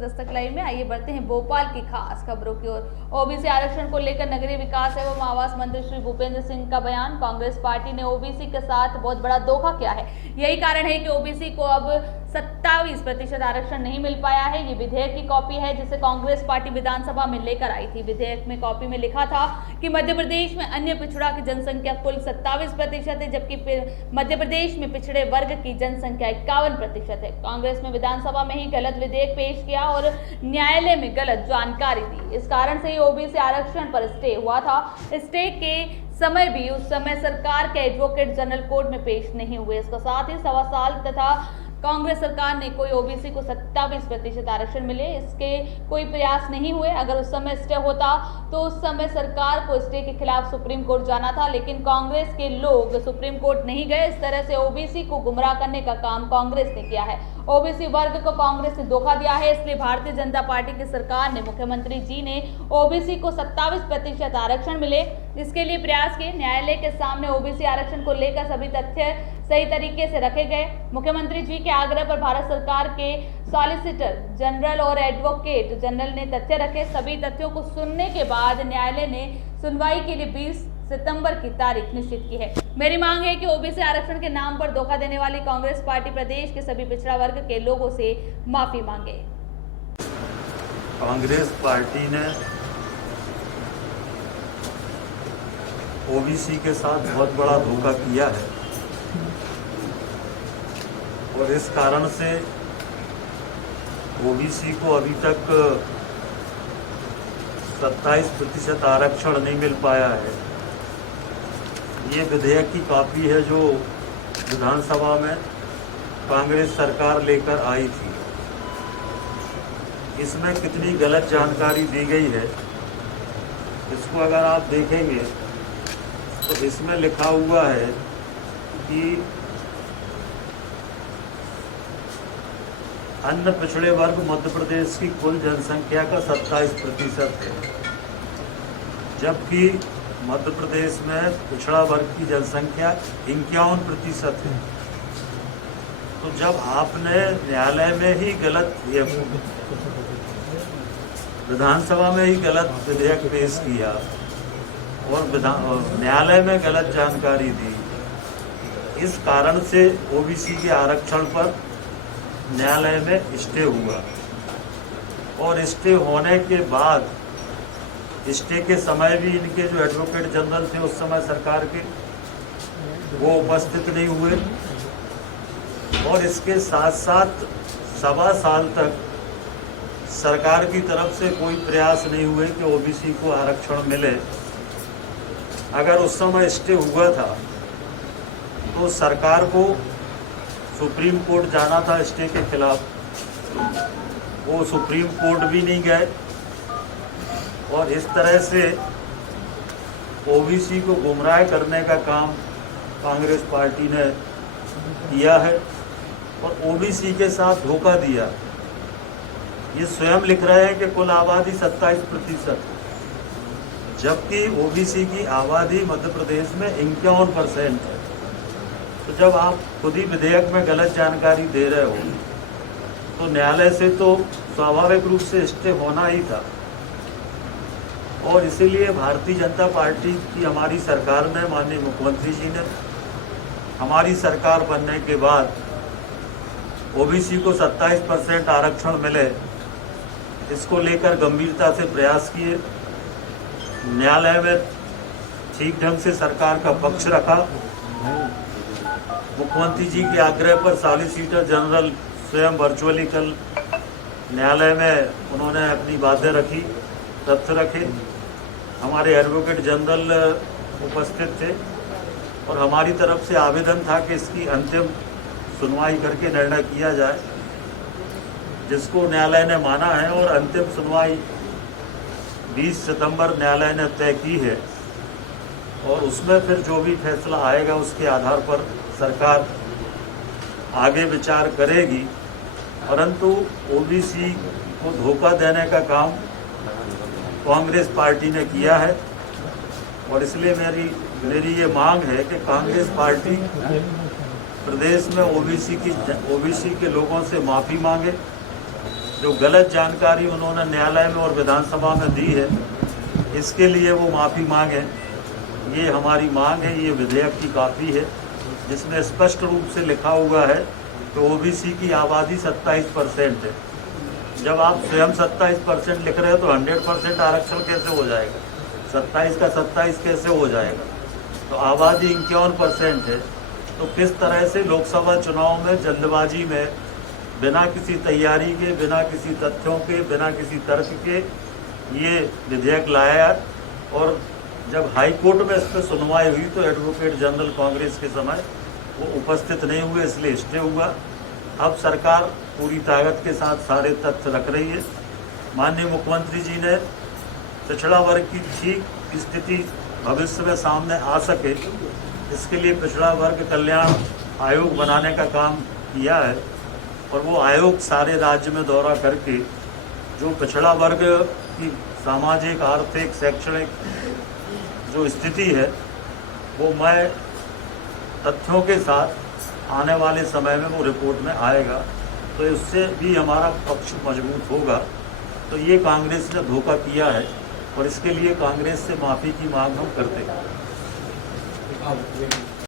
Dastak live में आइए बढ़ते हैं भोपाल की खास खबरों की ओर। ओबीसी आरक्षण को लेकर नगरीय विकास एवं आवास मंत्री श्री भूपेंद्र सिंह का बयान। कांग्रेस पार्टी ने ओबीसी के साथ बहुत बड़ा धोखा किया है। यही कारण है कि ओबीसी को अब 27% आरक्षण नहीं मिल पाया है। ये विधेयक की कॉपी है जिसे कांग्रेस पार्टी विधानसभा में लेकर आई थी। विधेयक में कॉपी में लिखा था कि मध्य प्रदेश में अन्य पिछड़ा की जनसंख्या कुल 27% है, जबकि मध्य प्रदेश में पिछड़े वर्ग की जनसंख्या 51% है। कांग्रेस ने विधानसभा में ही गलत विधेयक पेश किया और न्यायालय में गलत जानकारी दी। इस कारण से ओबीसी आरक्षण पर स्टे हुआ था। स्टे के समय भी उस समय सरकार के एडवोकेट जनरल कोर्ट में पेश नहीं हुए। इसके साथ ही 1.25 साल तथा कांग्रेस सरकार ने कोई ओबीसी को 27% आरक्षण मिले, इसके कोई प्रयास नहीं हुए। अगर उस समय स्टे होता तो उस समय सरकार को स्टे के खिलाफ सुप्रीम कोर्ट जाना था, लेकिन कांग्रेस के लोग सुप्रीम कोर्ट नहीं गए। इस तरह से ओबीसी को गुमराह करने का काम कांग्रेस ने किया है। ओबीसी वर्ग को कांग्रेस ने धोखा दिया है। इसलिए भारतीय जनता पार्टी की सरकार ने, मुख्यमंत्री जी ने ओबीसी को 27% आरक्षण मिले, इसके लिए प्रयास किए। न्यायालय के सामने ओबीसी आरक्षण को लेकर सभी तथ्य सही तरीके से रखे गए। मुख्यमंत्री जी के आग्रह पर भारत सरकार के सॉलिसिटर जनरल और एडवोकेट जनरल ने तथ्य रखे। सभी तथ्यों को सुनने के बाद न्यायालय ने सुनवाई के लिए 20 सितंबर की तारीख निश्चित की है। मेरी मांग है कि ओबीसी आरक्षण के नाम पर धोखा देने वाली कांग्रेस पार्टी प्रदेश के सभी पिछड़ा वर्ग के लोगों से माफी मांगे। कांग्रेस पार्टी ने ओबीसी के साथ बहुत बड़ा धोखा किया है और इस कारण से ओबीसी को अभी तक 27% आरक्षण नहीं मिल पाया है। ये विधेयक की कॉपी है जो विधानसभा में कांग्रेस सरकार लेकर आई थी। इसमें कितनी गलत जानकारी दी गई है, इसको अगर आप देखेंगे तो इसमें लिखा हुआ है कि अन्य पिछड़े वर्ग मध्य प्रदेश की कुल जनसंख्या का 27% है, जबकि मध्य प्रदेश में पिछड़ा वर्ग की जनसंख्या 51% है। तो जब आपने न्यायालय में ही विधानसभा में ही गलत विधेयक पेश किया और न्यायालय में गलत जानकारी दी, इस कारण से ओबीसी के आरक्षण पर न्यायालय में स्टे हुआ और स्टे होने के बाद स्टे के समय भी इनके जो एडवोकेट जनरल थे उस समय सरकार के, वो उपस्थित नहीं हुए और इसके साथ साथ 1.25 साल तक सरकार की तरफ से कोई प्रयास नहीं हुए कि ओबीसी को आरक्षण मिले। अगर उस समय स्टे हुआ था तो सरकार को सुप्रीम कोर्ट जाना था स्टे के खिलाफ, वो सुप्रीम कोर्ट भी नहीं गए और इस तरह से ओबीसी को गुमराह करने का काम कांग्रेस पार्टी ने किया है और ओबीसी के साथ धोखा दिया। ये स्वयं लिख रहे हैं कि कुल आबादी 27%, जबकि ओबीसी की आबादी मध्य प्रदेश में 51% है। तो जब आप खुद ही विधेयक में गलत जानकारी दे रहे हो तो न्यायालय से तो स्वाभाविक रूप से स्टे होना ही था और इसीलिए भारतीय जनता पार्टी की हमारी सरकार ने, माननीय मुख्यमंत्री जी ने हमारी सरकार बनने के बाद ओबीसी को 27% आरक्षण मिले, इसको लेकर गंभीरता से प्रयास किए। न्यायालय में ठीक ढंग से सरकार का पक्ष रखा। मुख्यमंत्री जी के आग्रह पर सॉलिसिटर जनरल स्वयं वर्चुअली कल न्यायालय में उन्होंने अपनी बातें रखी, तथ्य रखे। हमारे एडवोकेट जनरल उपस्थित थे और हमारी तरफ से आवेदन था कि इसकी अंतिम सुनवाई करके निर्णय किया जाए, जिसको न्यायालय ने माना है और अंतिम सुनवाई 20 सितंबर न्यायालय ने तय की है और उसमें फिर जो भी फैसला आएगा उसके आधार पर सरकार आगे विचार करेगी। परंतु ओबीसी को धोखा देने का काम कांग्रेस पार्टी ने किया है और इसलिए मेरी ये मांग है कि कांग्रेस पार्टी प्रदेश में ओबीसी के लोगों से माफ़ी मांगे जो गलत जानकारी उन्होंने न्यायालय में और विधानसभा में दी है, इसके लिए वो माफ़ी मांगें। ये हमारी मांग है। ये विधेयक की कॉपी है जिसमें स्पष्ट रूप से लिखा हुआ है कि ओबीसी की आबादी 27% है। जब आप स्वयं 27% लिख रहे हो तो 100% आरक्षण कैसे हो जाएगा? 27 का 27 कैसे हो जाएगा? तो आबादी 51% है। तो किस तरह से लोकसभा चुनाव में जल्दबाजी में बिना किसी तैयारी के, बिना किसी तथ्यों के, बिना किसी तर्क के ये विधेयक लाया। और जब हाई कोर्ट में इस पर सुनवाई हुई तो एडवोकेट जनरल कांग्रेस के समय वो उपस्थित नहीं हुए, इसलिए स्टे हुआ। अब सरकार पूरी ताकत के साथ सारे तथ्य रख रही है। माननीय मुख्यमंत्री जी ने पिछड़ा वर्ग की ठीक स्थिति भविष्य में सामने आ सके, इसके लिए पिछड़ा वर्ग कल्याण आयोग बनाने का काम किया है। और वो आयोग सारे राज्य में दौरा करके जो पिछड़ा वर्ग की सामाजिक, आर्थिक, शैक्षणिक जो स्थिति है वो मैं तथ्यों के साथ आने वाले समय में वो रिपोर्ट में आएगा, तो इससे भी हमारा पक्ष मजबूत होगा। तो ये कांग्रेस ने धोखा किया है और इसके लिए कांग्रेस से माफ़ी की मांग हम करते हैं।